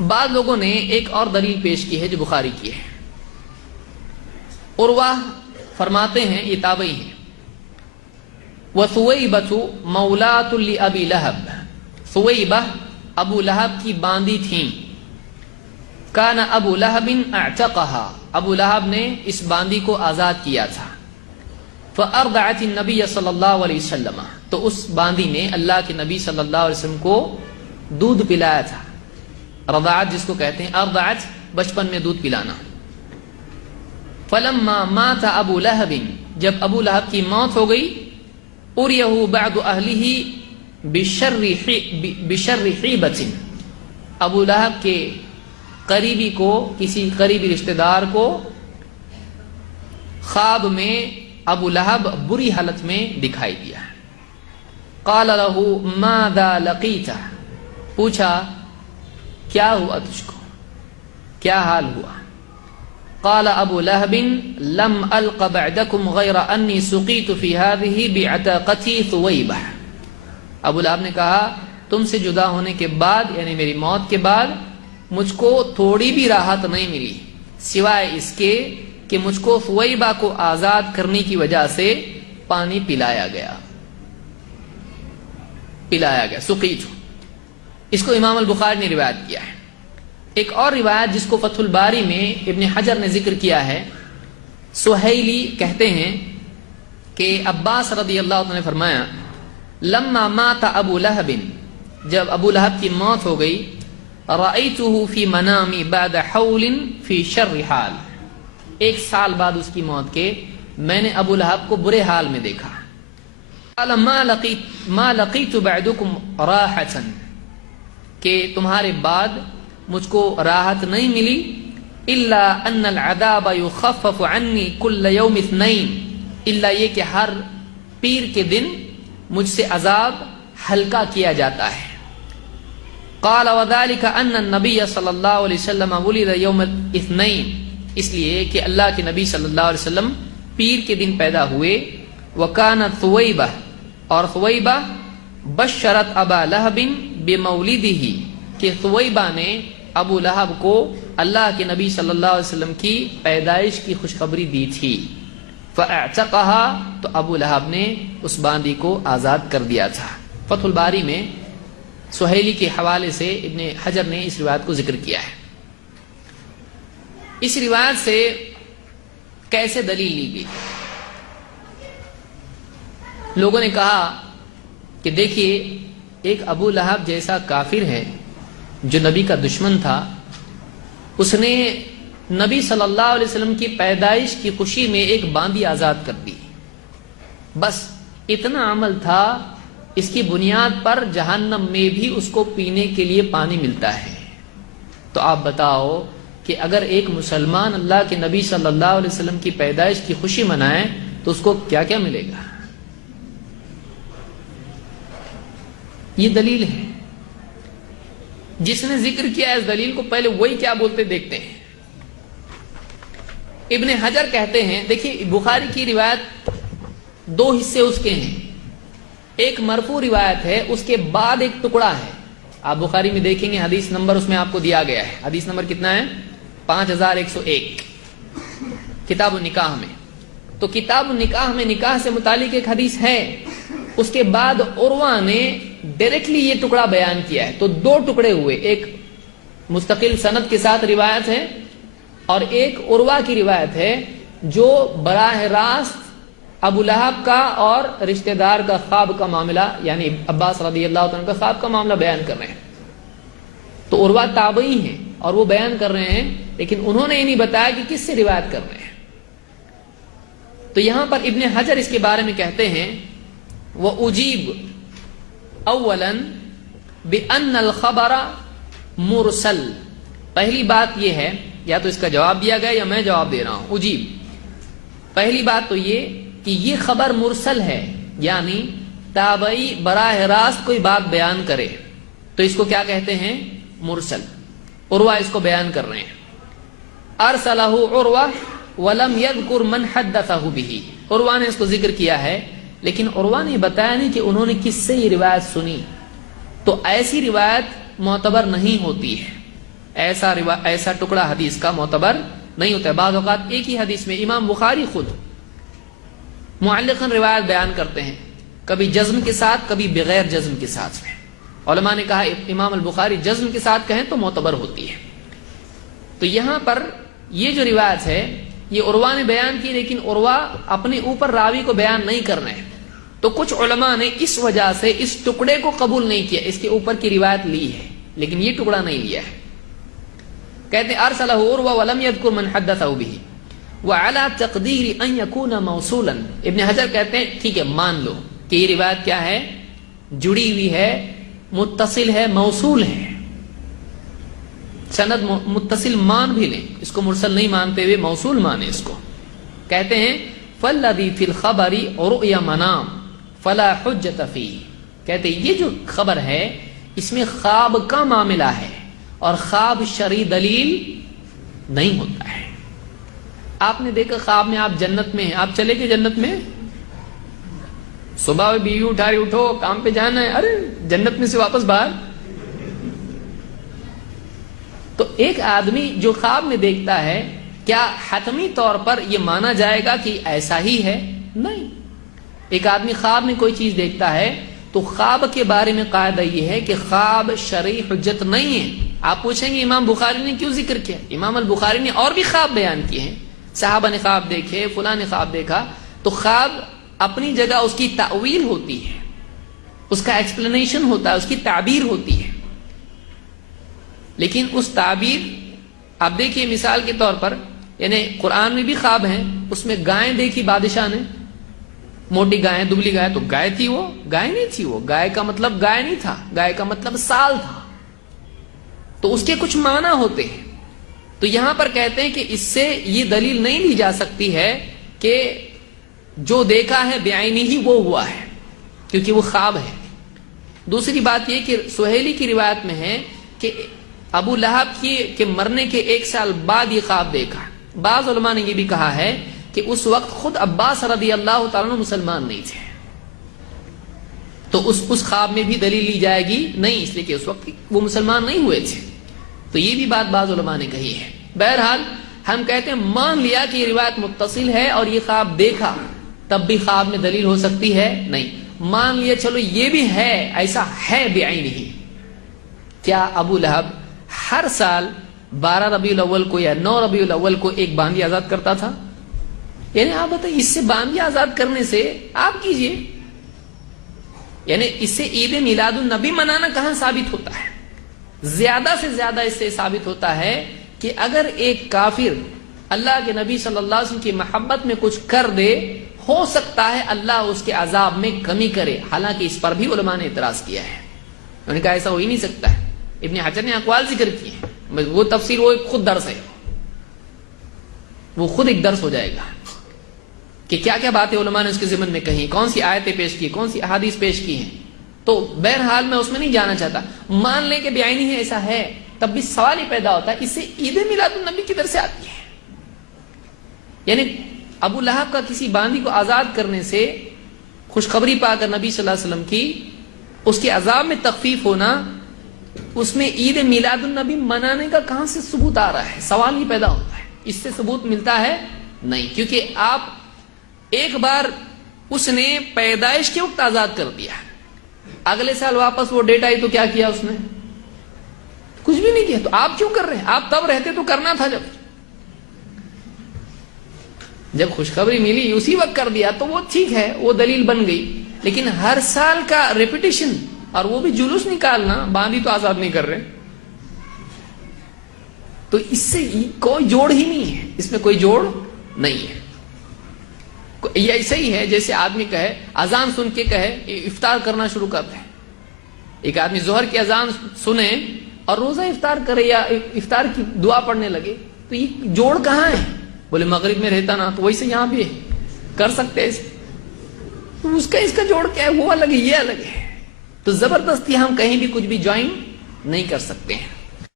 بعض لوگوں نے ایک اور دلیل پیش کی ہے جو بخاری کی ہے۔ عروہ فرماتے ہیں، یہ تابعی ہیں، وَثُوَيْبَةُ مَوْلَاتٌ لِأَبِي لَهَبٍ، ثویبہ ابو لہب کی باندی تھیں، کان ابو لہب اعتقها، ابو لہب نے اس باندی کو آزاد کیا تھا، فأرضعت النبی صلی اللہ علیہ وسلم، تو اس باندی نے اللہ کے نبی صلی اللہ علیہ وسلم کو دودھ پلایا تھا۔ رضاعت جس کو کہتے ہیں، ارضعت بچپن میں دودھ پلانا۔ فلما مات ابو لہب، جب ابو لہب کی موت ہو گئی، اریہ بعض اہلہ بشر حیبۃ، ابو لہب کے قریبی کو، کسی قریبی رشتہ دار کو خواب میں ابو لہب بری حالت میں دکھائی دیا۔ قال له ماذا لقیت، پوچھا کیا ہوا تجھ کو، کیا حال ہوا؟ قال ابو لہب لم الق بعدکم غیر انی سقیت فی هذه بعتاقتی ثویبہ، ابو لہب نے کہا تم سے جدا ہونے کے بعد، یعنی میری موت کے بعد، مجھ کو تھوڑی بھی راحت نہیں ملی سوائے اس کے کہ مجھ کو ثویبہ کو آزاد کرنے کی وجہ سے پانی پلایا گیا، سقیت۔ اس کو امام البخاری نے روایت کیا ہے۔ ایک اور روایت جس کو فتح الباری میں ابن حجر نے ذکر کیا ہے، سہیلی کہتے ہیں کہ عباس رضی اللہ عنہ نے فرمایا، لما مات ابو لہب، جب ابو لہب کی موت ہو گئی، رأیتہ فی منامی بعد حول فی شر حال، ایک سال بعد اس کی موت کے میں نے ابو لہب کو برے حال میں دیکھا۔ قال ما لقیت بعدکم راحة، کہ تمہارے بعد مجھ کو راحت نہیں ملی، الا ان العذاب یخفف عنی کل یوم اثنین، الا یہ کہ ہر پیر کے دن مجھ سے عذاب ہلکا کیا جاتا ہے۔ قال وذلك ان النبی صلی اللہ علیہ وسلم ولد یوم الاثنین، اس لیے کہ اللہ کے نبی صلی اللہ علیہ وسلم پیر کے دن پیدا ہوئے۔ وکانت ثویبہ، اور ثویبہ بشرت ابا لہب بمولدہ، کہ ثویبہ نے ابو لہب کو اللہ کے نبی صلی اللہ علیہ وسلم کی پیدائش کی خوشخبری دی تھی۔ فاعتقها، تو ابو لہب نے اس باندی کو آزاد کر دیا تھا۔ فتح الباری میں سہیلی کے حوالے سے ابن حجر نے اس روایت کو ذکر کیا ہے۔ اس روایت سے کیسے دلیل لی گئی؟ لوگوں نے کہا کہ دیکھیے، ایک ابو لہب جیسا کافر ہے جو نبی کا دشمن تھا، اس نے نبی صلی اللہ علیہ وسلم کی پیدائش کی خوشی میں ایک باندی آزاد کر دی، بس اتنا عمل تھا، اس کی بنیاد پر جہنم میں بھی اس کو پینے کے لیے پانی ملتا ہے۔ تو آپ بتاؤ کہ اگر ایک مسلمان اللہ کے نبی صلی اللہ علیہ وسلم کی پیدائش کی خوشی منائے تو اس کو کیا کیا ملے گا؟ یہ دلیل ہے۔ جس نے ذکر کیا اس دلیل کو، پہلے وہی کیا بولتے دیکھتے ہیں۔ ابن حجر کہتے ہیں، دیکھیے بخاری کی روایت دو حصے اس کے ہیں، ایک مرفوع روایت ہے، اس کے بعد ایک ٹکڑا ہے۔ آپ بخاری میں دیکھیں گے، حدیث نمبر اس میں آپ کو دیا گیا ہے، حدیث نمبر کتنا ہے؟ 5101، کتاب النکاح میں۔ تو کتاب النکاح میں نکاح سے متعلق ایک حدیث ہے، اس کے بعد عروہ نے ڈائریکٹلی یہ ٹکڑا بیان کیا ہے، تو دو ٹکڑے ہوئے، ایک مستقل سند کے ساتھ روایت ہے اور ایک عروہ کی روایت ہے جو براہ راست ابو لہب کا اور رشتہ دار کا خواب کا معاملہ، یعنی عباس رضی اللہ عنہ کا خواب کا معاملہ بیان کر رہے ہیں۔ تو عروہ تابعی ہیں اور وہ بیان کر رہے ہیں، لیکن انہوں نے یہ نہیں بتایا کہ کس سے روایت کر رہے ہیں۔ تو یہاں پر ابن حجر اس کے بارے میں کہتے ہیں، وَأُجِيبُ اولا بِأَنَّ الْخَبَرَ مُرْسَل، پہلی بات یہ ہے، یا تو اس کا جواب دیا گیا یا میں جواب دے رہا ہوں۔ اجیب، پہلی بات تو یہ کہ یہ خبر مرسل ہے، یعنی تابعی براہ راست کوئی بات بیان کرے تو اس کو کیا کہتے ہیں؟ مرسل۔ عروہ اس کو بیان کر رہے ہیں، ارسلہ عروہ ولم یذکر من حدثہ بہ، عروہ نے اس کو ذکر کیا ہے لیکن عروہ نے بتایا نہیں کہ انہوں نے کس سے یہ روایت سنی، تو ایسی روایت معتبر نہیں ہوتی ہے۔ ایسا ٹکڑا حدیث کا معتبر نہیں ہوتا ہے۔ بعض اوقات ایک ہی حدیث میں امام بخاری خود معلقاً روایت بیان کرتے ہیں، کبھی جزم کے ساتھ، کبھی بغیر جزم کے ساتھ میں۔ علماء نے کہا امام البخاری جزم کے ساتھ کہیں تو معتبر ہوتی ہے۔ تو یہاں پر یہ جو روایت ہے یہ عروہ نے بیان کی، لیکن عروہ اپنے اوپر راوی کو بیان نہیں کر رہے ہیں، تو کچھ علماء نے اس وجہ سے اس ٹکڑے کو قبول نہیں کیا، اس کے اوپر کی روایت لی ہے لیکن یہ ٹکڑا نہیں لیا ہے۔ کہتے ہیں ارسلہ عروہ ولم یذکر من حدثہ بہ وعلی تقدیر ان یکون موصولا۔ ابن حجر کہتے ہیں ٹھیک ہے مان لو کہ یہ روایت کیا ہے، جڑی ہوئی ہے، متصل ہے، موصول ہے، سند متصل مان بھی لیں، اس کو مرسل نہیں مانتے ہوئے موصول مانے اس کو۔ کہتے ہیں فالذی فی الخبر رؤیا منام فلا حجۃ فیہ۔ کہتے ہیں یہ جو خبر ہے اس میں خواب کا معاملہ ہے اور خواب شرعی دلیل نہیں ہوتا ہے۔ آپ نے دیکھا خواب میں آپ جنت میں ہیں، آپ چلے گئے جنت میں، صبح بیوی اٹھا رہی اٹھو کام پہ جانا ہے، ارے جنت میں سے واپس باہر۔ تو ایک آدمی جو خواب میں دیکھتا ہے کیا حتمی طور پر یہ مانا جائے گا کہ ایسا ہی ہے؟ نہیں۔ ایک آدمی خواب میں کوئی چیز دیکھتا ہے تو خواب کے بارے میں قاعدہ یہ ہے کہ خواب شرعی حجت نہیں ہے۔ آپ پوچھیں گے امام بخاری نے کیوں ذکر کیا؟ امام البخاری نے اور بھی خواب بیان کیے ہیں، صحابہ نے خواب دیکھے، فلاں نے خواب دیکھا، تو خواب اپنی جگہ اس کی تأویل ہوتی ہے، اس کا ایکسپلینیشن ہوتا ہے، اس کی تعبیر ہوتی ہے، لیکن اس تعبیر آپ دیکھیے مثال کے طور پر یعنی قرآن میں بھی خواب ہیں، اس میں گائیں دیکھی بادشاہ نے، موٹی گائے دبلی گائے، تو گائے تھی وہ گائے نہیں تھی، وہ گائے کا مطلب گائے نہیں تھا، گائے کا مطلب سال تھا، تو اس کے کچھ معنی ہوتے ہیں۔ تو یہاں پر کہتے ہیں کہ اس سے یہ دلیل نہیں لی جا سکتی ہے کہ جو دیکھا ہے بعینی ہی وہ ہوا ہے، کیونکہ وہ خواب ہے۔ دوسری بات یہ کہ سہیلی کی روایت میں ہے کہ ابو لہب کے مرنے کے 1 سال بعد یہ خواب دیکھا۔ بعض علماء نے یہ بھی کہا ہے کہ اس وقت خود عباس رضی اللہ تعالیٰ عنہ مسلمان نہیں تھے، تو اس خواب میں بھی دلیل لی جائے گی نہیں، اس لیے کہ اس وقت وہ مسلمان نہیں ہوئے تھے۔ تو یہ بھی بات بعض علماء نے کہی ہے۔ بہرحال ہم کہتے ہیں مان لیا کہ یہ روایت متصل ہے اور یہ خواب دیکھا، تب بھی خواب میں دلیل ہو سکتی ہے نہیں۔ مان لیا چلو یہ بھی ہے، ایسا ہے بعینہ۔ کیا ابو لہب ہر سال 12 ربیع الاول کو یا 9 ربیع الاول کو ایک باندھی آزاد کرتا تھا؟ یعنی آپ بتائیں اس سے باندھی آزاد کرنے سے آپ کیجئے، یعنی اس سے عید میلاد النبی منانا کہاں ثابت ہوتا ہے؟ زیادہ سے زیادہ اس سے ثابت ہوتا ہے کہ اگر ایک کافر اللہ کے نبی صلی اللہ علیہ وسلم کی محبت میں کچھ کر دے، ہو سکتا ہے اللہ اس کے عذاب میں کمی کرے، حالانکہ اس پر بھی علماء نے اعتراض کیا ہے، انہوں نے کہا ایسا ہو ہی نہیں سکتا ہے۔ ابن حجر نے اقوال ذکر کیے ہیں، وہ تفسیر وہ ایک خود درس ہے، وہ خود ایک درس ہو جائے گا کہ کیا کیا باتیں علماء نے اس کے ضمن میں کہیں، کون سی آیتیں پیش کی، کون سی احادیث پیش کی ہیں۔ تو بہرحال میں اس میں نہیں جانا چاہتا، مان لیں کہ بعینی ہے ایسا ہے، تب بھی سوال ہی پیدا ہوتا ہے اس سے عید میلاد النبی کدھر سے آتی ہے؟ یعنی ابو لہب کا کسی باندی کو آزاد کرنے سے خوشخبری پا کر نبی صلی اللہ علیہ وسلم کی اس کے عذاب میں تخفیف ہونا، اس میں عید میلاد النبی منانے کا کہاں سے ثبوت آ رہا ہے؟ سوال ہی پیدا ہوتا ہے، اس سے ثبوت ملتا ہے نہیں، کیونکہ آپ ایک بار اس نے پیدائش کے وقت آزاد کر دیا، اگلے سال واپس وہ ڈیٹ آئی تو کیا کیا اس نے؟ کچھ بھی نہیں کیا۔ تو آپ کیوں کر رہے ہیں؟ آپ تب رہتے تو کرنا تھا، جب خوشخبری ملی اسی وقت کر دیا تو وہ ٹھیک ہے، وہ دلیل بن گئی، لیکن ہر سال کا ریپیٹیشن اور وہ بھی جلوس نکالنا، باندھی تو آزاد نہیں کر رہے، تو اس سے کوئی جوڑ ہی نہیں ہے، اس میں کوئی جوڑ نہیں ہے۔ یہ ایسا ہی ہے جیسے آدمی کہے، اذان سن کے کہے افطار کرنا شروع کرتے ہیں۔ ایک آدمی ظہر کی اذان سنے اور روزہ افطار کرے یا افطار کی دعا پڑھنے لگے، تو یہ جوڑ کہاں ہے؟ بولے مغرب میں رہتا نا، تو ویسے یہاں بھی کر سکتے ہیں، تو اس کا جوڑ کیا ہے؟ وہ الگ ہے، یہ الگ ہے۔ تو زبردستی ہم کہیں بھی کچھ بھی جوائن نہیں کر سکتے ہیں۔